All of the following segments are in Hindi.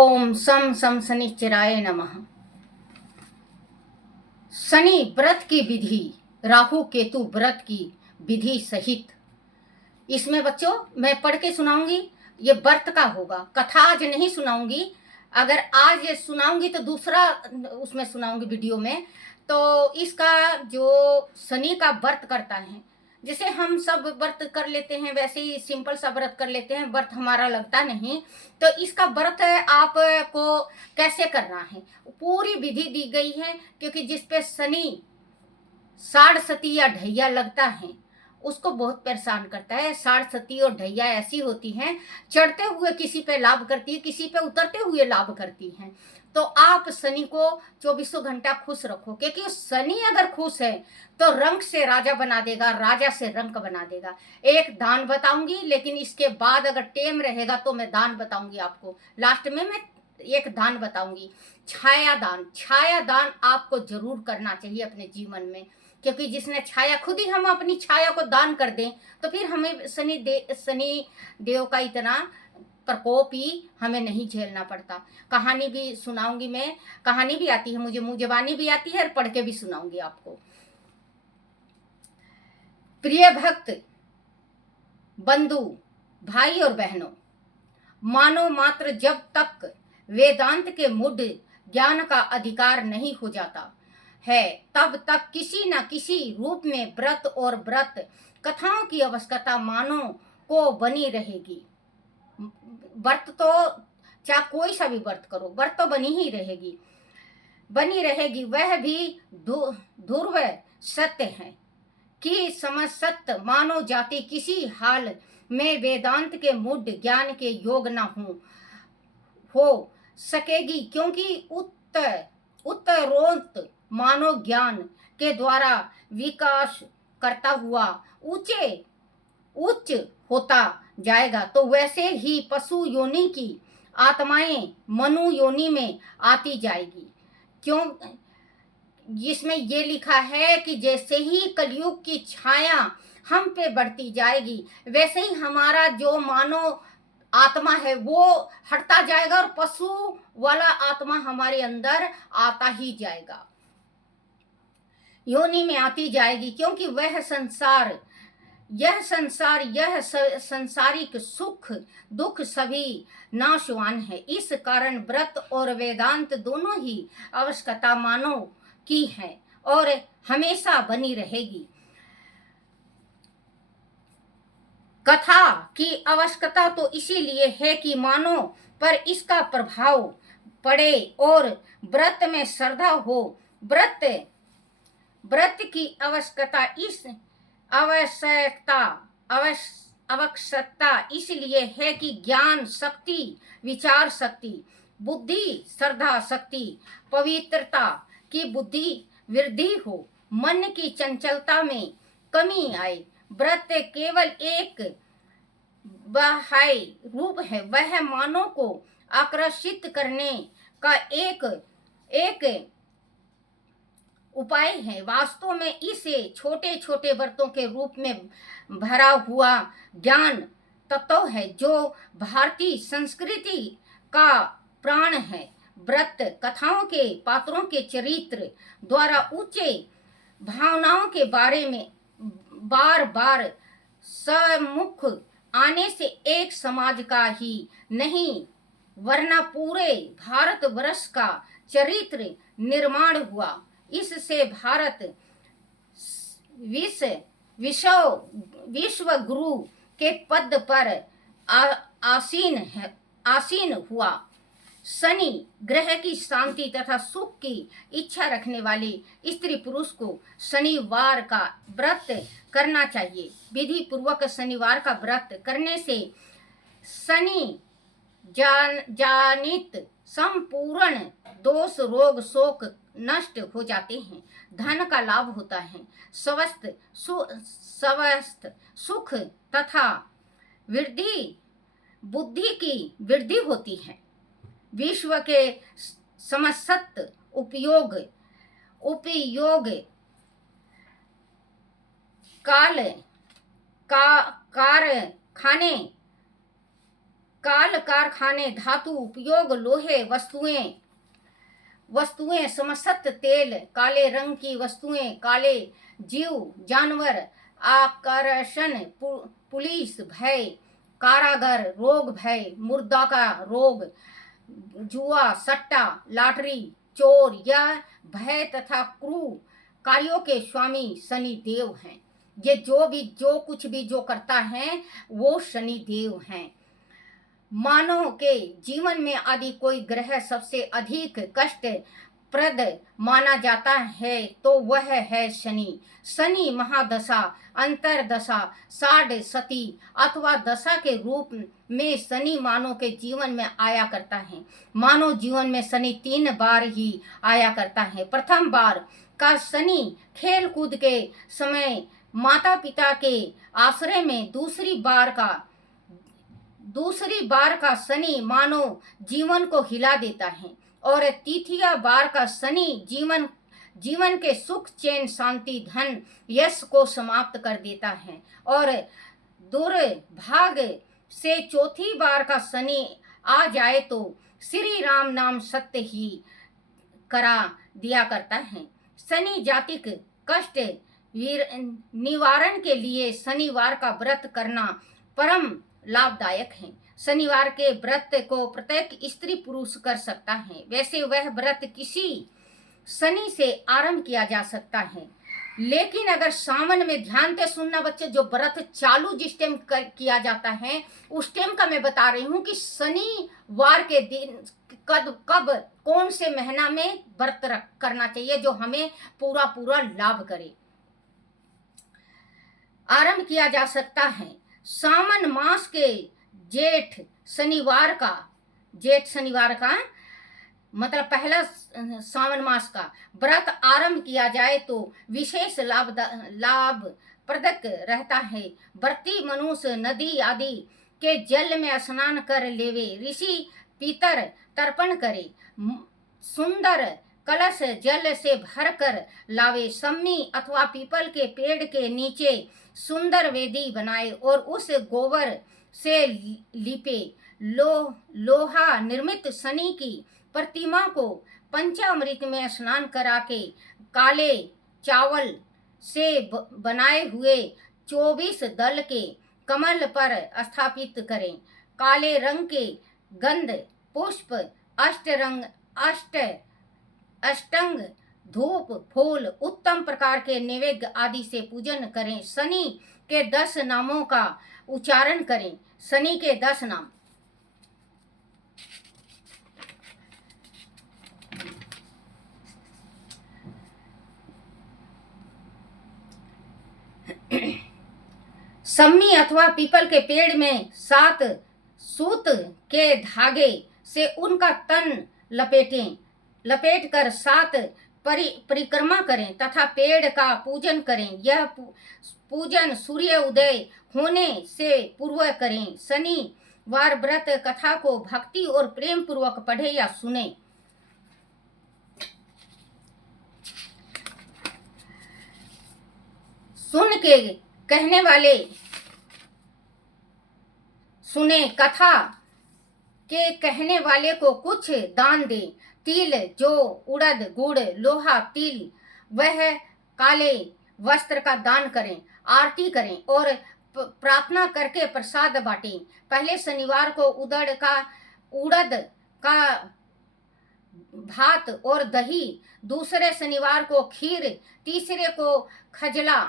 ओम सम सम शनिश्चराय नमः। शनि व्रत की विधि, राहु केतु व्रत की विधि सहित इसमें बच्चों मैं पढ़ के सुनाऊंगी। ये व्रत का होगा, कथा आज नहीं सुनाऊंगी। अगर आज सुनाऊंगी तो दूसरा उसमें सुनाऊंगी वीडियो में। तो इसका जो शनि का व्रत करता है, जैसे हम सब व्रत कर लेते हैं वैसे ही सिंपल सा व्रत कर लेते हैं, व्रत हमारा लगता नहीं। तो इसका व्रत आपको कैसे करना है पूरी विधि दी गई है, क्योंकि जिसपे शनि साढ़ सती या ढैया लगता है उसको बहुत परेशान करता है। साढ़ सती और ढैया ऐसी होती हैं, चढ़ते हुए किसी पे लाभ करती है, किसी पे उतरते हुए लाभ करती हैं। तो आप शनि को 24 घंटा खुश रखो, क्योंकि शनि अगर खुश है तो रंक से राजा बना देगा, राजा से रंक बना देगा। एक दान बताऊंगी, लेकिन इसके बाद अगर टेम रहेगा तो मैं दान बताऊंगी आपको। लास्ट में मैं एक दान बताऊंगी, छाया दान। छाया दान आपको जरूर करना चाहिए अपने जीवन में, क्योंकि जिसने छाया, खुद ही हम अपनी छाया को दान कर दें तो फिर हमें शनि देव का इतना प्रकोप ही हमें नहीं झेलना पड़ता। कहानी भी सुनाऊंगी मैं, कहानी भी आती है मुझे, मुंह जबानी भी आती है और पढ़ के भी सुनाऊंगी आपको। प्रिय भक्त बंधु भाई और बहनों, मानो मात्र जब तक वेदांत के मूढ़ ज्ञान का अधिकार नहीं हो जाता है तब तक किसी न किसी रूप में व्रत और व्रत कथाओं की आवश्यकता मानव को बनी रहेगी। व्रत तो चाहे कोई सा भी व्रत करो, व्रत तो बनी ही रहेगी, बनी रहेगी। वह भी ध्रुव सत्य है कि समस्त मानव जाति किसी हाल में वेदांत के मूढ़ ज्ञान के योग न हो सकेगी, क्योंकि उत्तरोत्तर मानव ज्ञान के द्वारा विकास करता हुआ उच्च होता जाएगा। तो वैसे ही पशु योनि की आत्माएं मनु योनि में आती जाएगी। क्यों? जिसमें ये लिखा है कि जैसे ही कलयुग की छाया हम पे बढ़ती जाएगी, वैसे ही हमारा जो मानव आत्मा है वो हटता जाएगा और पशु वाला आत्मा हमारे अंदर आता ही जाएगा, योनि में आती जाएगी। क्योंकि यह संसारिक सुख दुख सभी नाशवान है। इस कारण व्रत और वेदांत दोनों ही आवश्यकता मानव की है और हमेशा बनी रहेगी। कथा की आवश्यकता तो इसीलिए है कि मानव पर इसका प्रभाव पड़े और व्रत में श्रद्धा हो। व्रत की आवश्यकता इसलिए है कि ज्ञान शक्ति, विचार शक्ति, बुद्धि श्रद्धा शक्ति, पवित्रता की बुद्धि वृद्धि हो, मन की चंचलता में कमी आए। व्रत केवल एक बाह्य रूप है, वह मानव को आकर्षित करने का एक उपाय है। वास्तव में इसे छोटे छोटे व्रतों के रूप में भरा हुआ ज्ञान तत्व है, जो भारतीय संस्कृति का प्राण है। व्रत कथाओं के पात्रों के चरित्र द्वारा ऊंचे भावनाओं के बारे में बार बार सम्मुख आने से एक समाज का ही नहीं वरना पूरे भारतवर्ष का चरित्र निर्माण हुआ। इससे भारत विश्व गुरु के पद पर आसीन हुआ। शनि ग्रह की शांति तथा सुख की इच्छा रखने वाले स्त्री पुरुष को शनिवार का व्रत करना चाहिए। विधि पूर्वक शनिवार का व्रत करने से शनि जानित संपूर्ण दोष रोग शोक नष्ट हो जाते हैं, धन का लाभ होता है, स्वस्थ सुख तथा बुद्धि की वृद्धि होती है। विश्व के समस्त उपयोग कारखाने काल कारखाने, धातु उपयोग, लोहे वस्तुएं समसत तेल, काले रंग की वस्तुएं, काले जीव जानवर, आकर्षण, पुलिस भय, कारागर, रोग भय, मुर्दा का रोग, जुआ, सट्टा, लॉटरी, चोर, यह भय तथा क्रूर कार्यों के स्वामी शनि देव हैं। ये जो कुछ भी जो करता है वो शनि देव हैं। मानव के जीवन में आदि कोई ग्रह सबसे अधिक कष्ट प्रद माना जाता है तो वह है शनि। शनि महादशा, अंतरदशा, साढ़ सती अथवा दशा के रूप में शनि मानव के जीवन में आया करता है। मानव जीवन में शनि 3 बार ही आया करता है। प्रथम बार का शनि खेल कूद के समय माता पिता के आश्रय में, दूसरी बार का शनि मानव जीवन को हिला देता है और तृतीय बार का शनि जीवन के सुख, चैन, शांति, धन, यश को समाप्त कर देता है और दुर्भाग्य से चौथी बार का शनि आ जाए तो श्री राम नाम सत्य ही करा दिया करता है। शनि जातिक कष्ट निवारण के लिए शनिवार का व्रत करना परम लाभदायक है। शनिवार के व्रत को प्रत्येक स्त्री पुरुष कर सकता है। वैसे वह व्रत किसी शनि से आरंभ किया जा सकता है, लेकिन अगर सावन में, ध्यान से सुनना बच्चे, जो व्रत चालू जिस टाइम किया जाता है उस टाइम का मैं बता रही हूँ कि शनिवार के दिन कब कौन से महीना में व्रत करना चाहिए जो हमें पूरा लाभ करे। आरंभ किया जा सकता है सावन मास के जेठ शनिवार का मतलब पहला सावन मास का व्रत आरंभ किया जाए तो विशेष लाभप्रदक रहता है। व्रती मनुष्य नदी आदि के जल में स्नान कर लेवे, ऋषि पीतर तर्पण करे, सुंदर कलश जल से भर कर लावे, सम्मी अथवा पीपल के पेड़ के नीचे सुंदर वेदी बनाए और उस गोबर से लिपे। लोहा निर्मित शनि की प्रतिमा को पंचामृत में स्नान करा के काले चावल से बनाए हुए 24 दल के कमल पर स्थापित करें। काले रंग के गंध पुष्प, अष्टंग धूप, फूल, उत्तम प्रकार के नैवेद्य आदि से पूजन करें। शनि के 10 नामों का उच्चारण करें। शनि के 10 नाम: सम्मी अथवा पीपल के पेड़ में 7 सूत के धागे से उनका तन लपेट कर 7 परिक्रमा करें तथा पेड़ का पूजन करें। यह पूजन सूर्य उदय होने से पूर्व करें। शनिवार व्रत कथा को भक्ति और प्रेम पूर्वक पढ़े या सुने। सुन के कहने वाले सुने, कथा के कहने वाले को कुछ दान दे। तिल, जो, उड़द, गुड़, लोहा, तिल वह काले वस्त्र का दान करें, आरती करें और प्रार्थना करके प्रसाद बांटें। पहले शनिवार को उड़द का भात और दही, दूसरे शनिवार को खीर, तीसरे को खजला,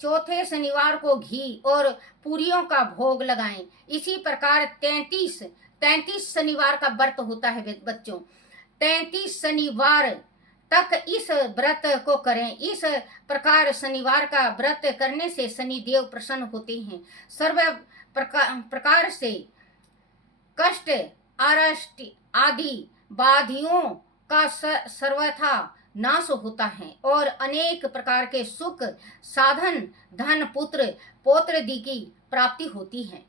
चौथे शनिवार को घी और पूरियों का भोग लगाएं। इसी प्रकार 33 शनिवार का व्रत होता है बच्चों। 33 शनिवार तक इस व्रत को करें। इस प्रकार शनिवार का व्रत करने से शनि देव प्रसन्न होते हैं। सर्व प्रकार से कष्ट, अरष्ट आदि बाधियों का सर्वथा नाश होता है और अनेक प्रकार के सुख, साधन, धन, पुत्र, पौत्र आदि की प्राप्ति होती है।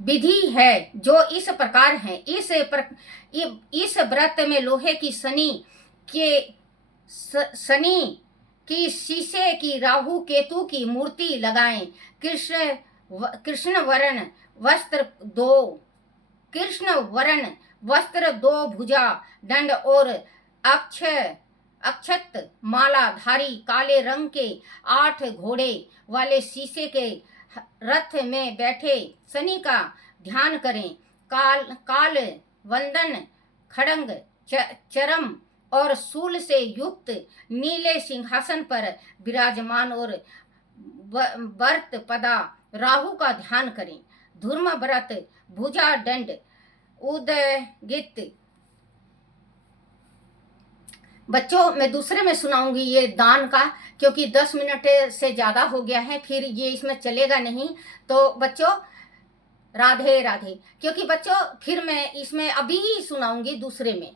विधि है जो इस प्रकार है। इस व्रत में लोहे की शनि की, शीशे की, राहु केतु की मूर्ति लगाएं। कृष्ण कृष्ण वर्ण वस्त्र दो, कृष्ण वर्ण वस्त्र दो भुजा दंड और अक्षत माला धारी काले रंग के 8 घोड़े वाले शीशे के रथ में बैठे शनि का ध्यान करें। काल वंदन खड़ंग चरम और शूल से युक्त नीले सिंहासन पर विराजमान और वर्त पदा राहु का ध्यान करें। धूर्म व्रत भुजा दंड उदगित। बच्चों मैं दूसरे में सुनाऊंगी ये दान का, क्योंकि 10 मिनट से ज़्यादा हो गया है, फिर ये इसमें चलेगा नहीं। तो बच्चों राधे राधे। क्योंकि बच्चों फिर मैं इसमें अभी ही सुनाऊंगी दूसरे में।